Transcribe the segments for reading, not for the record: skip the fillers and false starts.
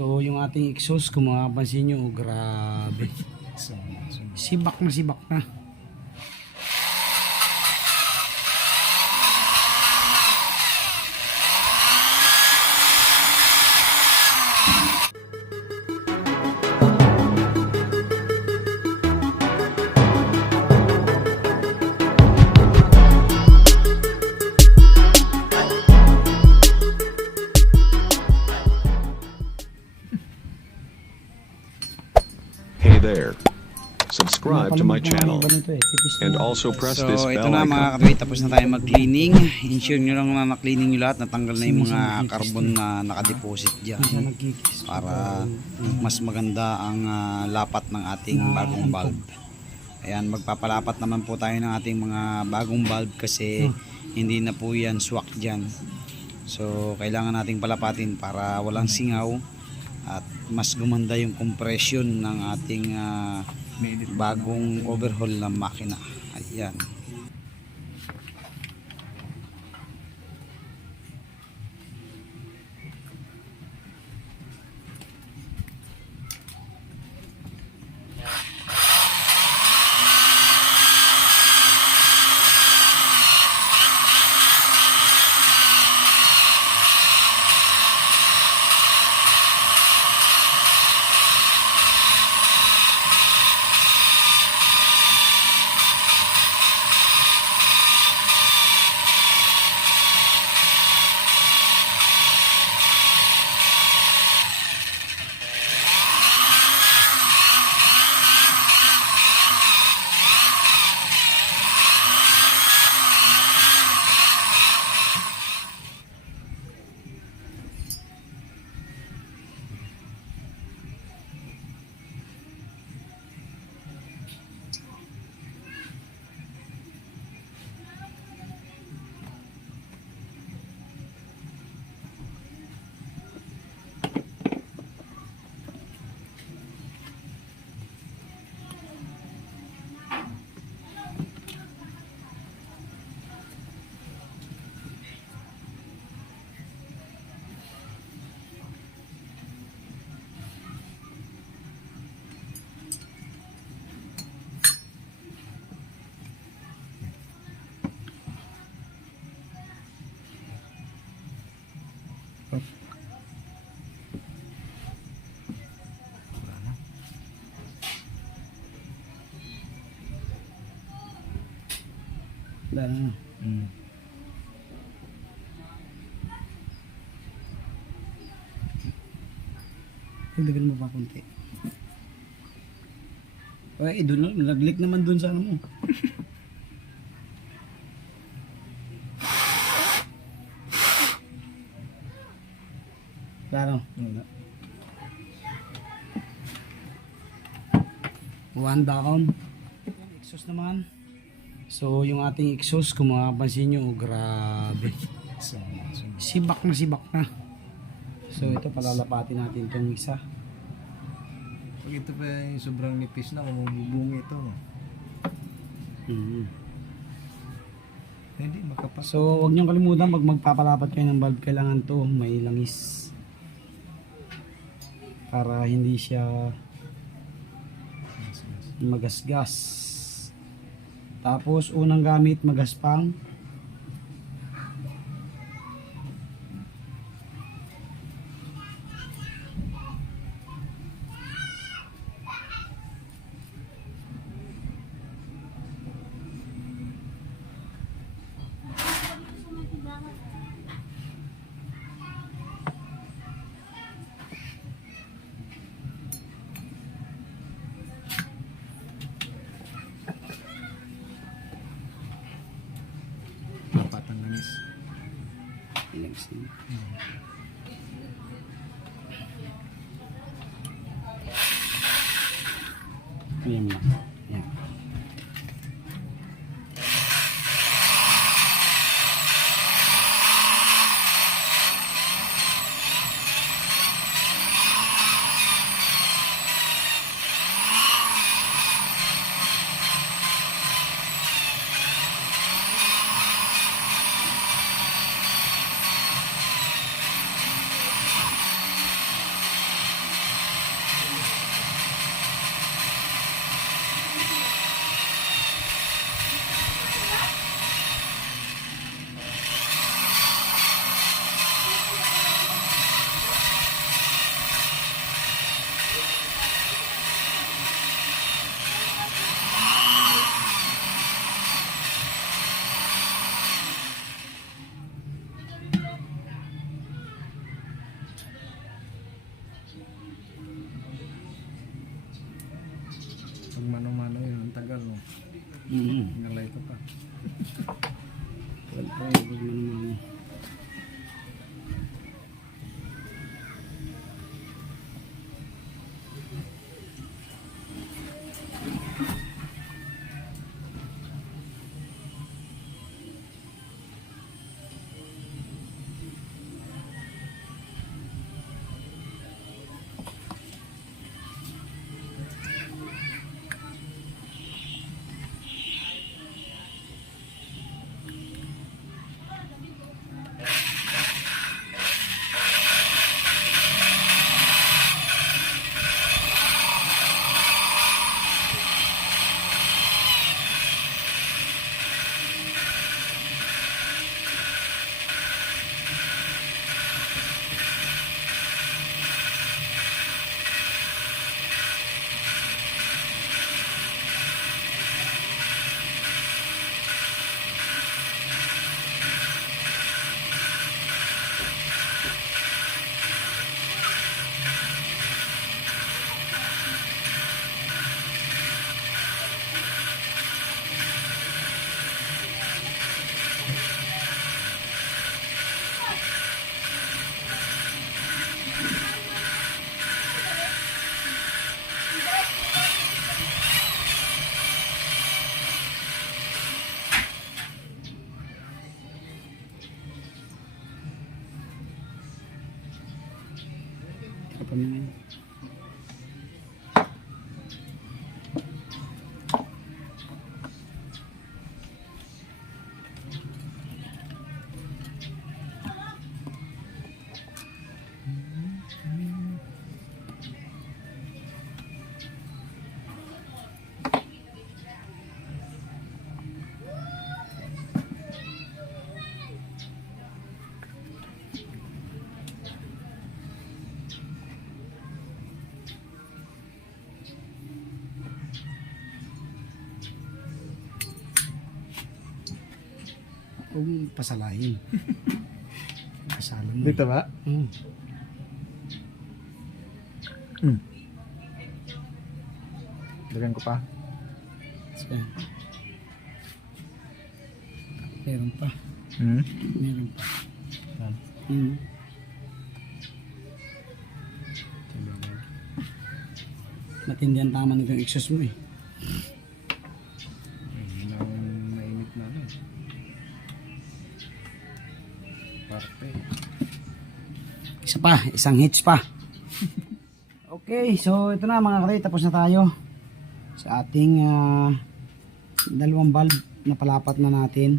So yung ating exhaust, kung makapansin nyo, grabe. Sibak na sibak na. Hey there. Subscribe to my channel and also press this So ito bell na mga icon. katwid, tapos na tayo mag-cleaning. Ensure nyo lang na na-cleaning nyo lahat, natanggal na yung mga carbon na nakadeposit dyan para mas maganda ang lapat ng ating bagong bulb. Ayan, magpapalapat naman po tayo ng ating mga bagong bulb kasi hindi na po yan swak dyan. So kailangan nating palapatin para walang singaw at mas gumanda yung compression ng ating bagong overhaul na makina. Ayan. Wala na. Dagdagan mo pa konti. Ay, doon naglik naman doon sa ano mo. Klaro. One down. Exhaust naman. So yung ating exhaust, kung makapansin nyo, grabe. Sibak na sibak na. So ito, palalapatin natin itong isa. Pag ito pa yung sobrang nipis na, mamubungi ito. Hindi makapas. So huwag niyong kalimutan, pag magpapalapat kayo ng bulb, kailangan to may langis para hindi siya magasgas. Tapos unang gamit, magaspang. Patang langis. Ayan lang. Ayan. tagal no. Ngalay ito pa. Kung pasalahin. Pasalan mo. Dito ba? Lagyan ko pa. So, meron pa. Meron pa. Matindi ang tama nitong exhaust mo eh. Mainit na ano. Parte. Isa pa, isang hitch pa. Okay, so ito na mga kare, tapos na tayo sa ating dalawang valve na palapat na natin.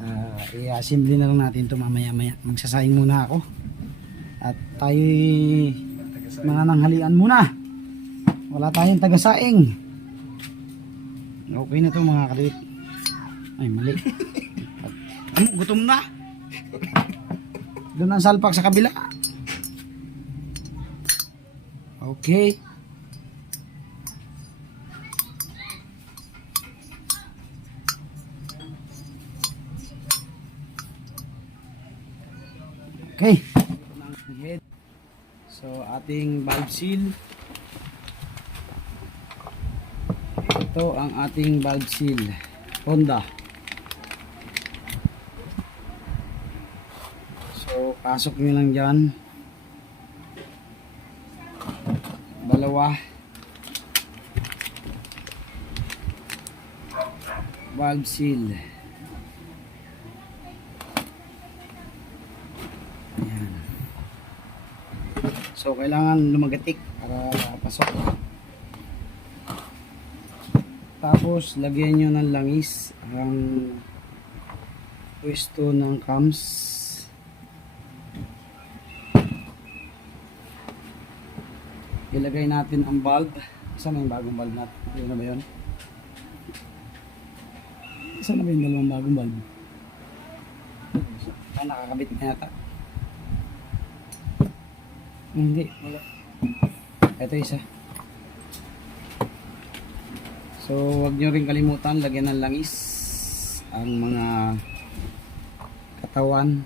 At i-assembly na lang natin ito mamaya-maya. Magsasaing muna ako. At tayo mga nanghalian muna. Wala tayong tagasaing. Okay na ito mga kare. Ay, mali. Gutom na. Doon ang salpak sa kabila. Okay. Okay. So ating valve seal. Ito ang ating valve seal. Honda. So pasok nyo lang dyan. Dalawa. Valve seal. Ayan. So kailangan lumagatik para pasok. Tapos lagyan nyo ng langis ang pwesto ng cams. Ilagay natin ang bulb. Saan na yung bagong bulb natin? Yun na ba yun? Saan na ba yung dalawang bagong bulb? Nakakabit na yata. Hindi, wala. Ito isa. So, wag nyo rin kalimutan lagyan ng langis ang mga katawan.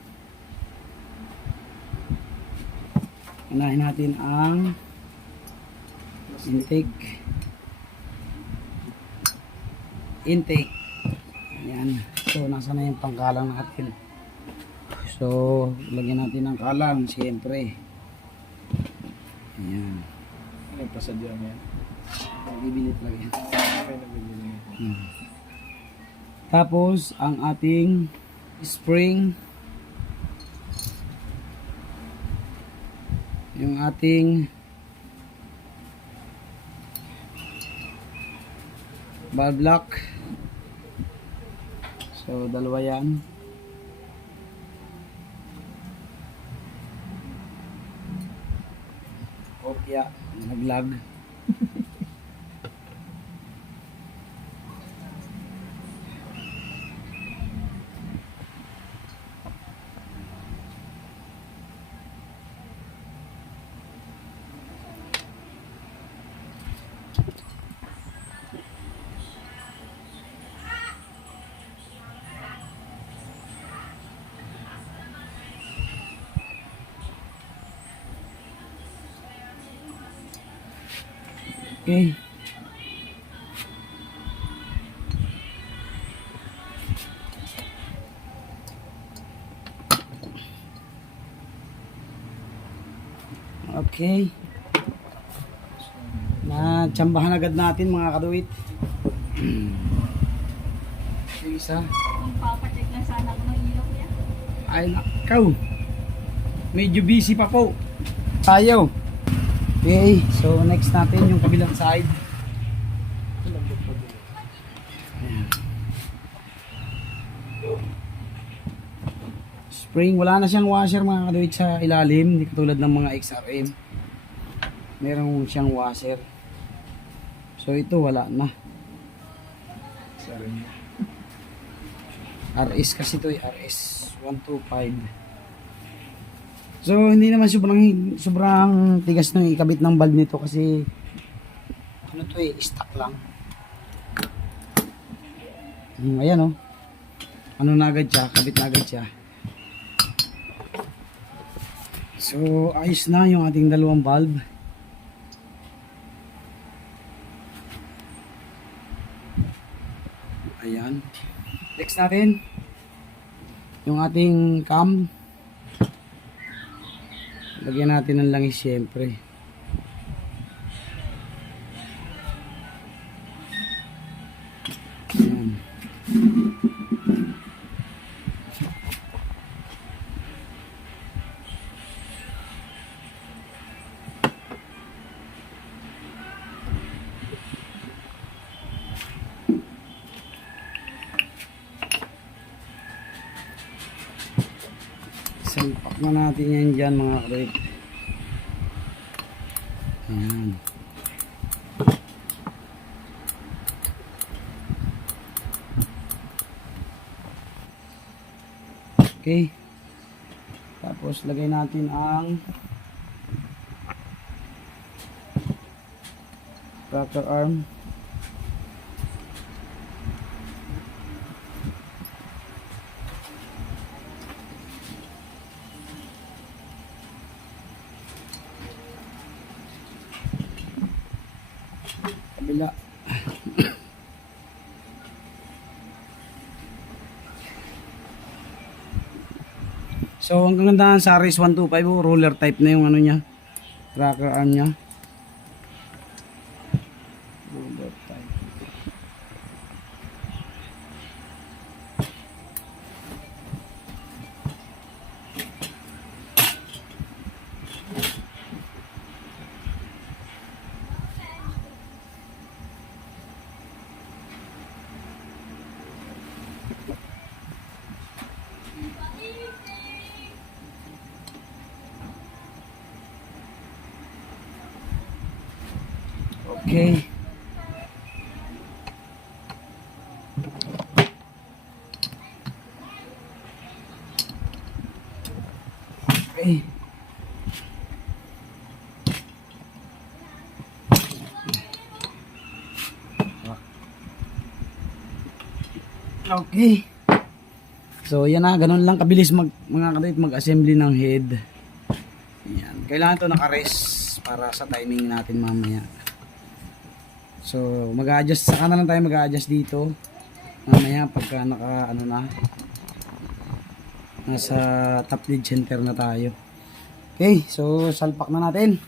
Unahin natin ang intake. intake. Ayan. So, nasa na yung pangkalang natin. So, lagyan natin ng kalang, siyempre. Ayan. Ano pasadya mo yan? Bibilit lang yan. Okay na bibili mo. Tapos, ang ating spring. Yung ating valve lock. So, dalawa yan. Kopya, naglag. Okay. Okay. Natsambahan agad natin mga kaduwit. Yung isa. Papacheck lang sana ako ng ilaw niya. Ay nakaw. Medyo busy pa po. Tayo. Okay, so next natin yung kabilang side. Ayan. Spring, wala na siyang washer mga kaduwit sa ilalim, hindi katulad ng mga XRM. Meron siyang washer. So ito wala na. Sorry niya. RS kasi ito, RS 125. So hindi naman sobrang tigas ng ikabit ng valve nito kasi ano to stock lang. Ayan oh. Ano na agad siya, kabit na agad siya. So ayos na yung ating dalawang valve. Ayan. Next natin yung ating cam. Lagyan natin ng langis siyempre. Ayan. Salpak na natin yan dyan mga kalit. Ayan. Okay. Tapos lagay natin ang rocker arm. Kabila. So ang kagandahan sa RS 125 roller type na yung ano niya, rocker arm niya. Roller type. Okay. Okay. Okay. So yan na, ganun lang kabilis mga kadit mag-assembly ng head. Yan. Kailangan to naka-rest para sa timing natin mamaya. So mag-a-adjust, saka na lang tayo mag-a-adjust dito. mamaya pagka naka ano na, nasa top lead center na tayo. Okay, so salpak na natin.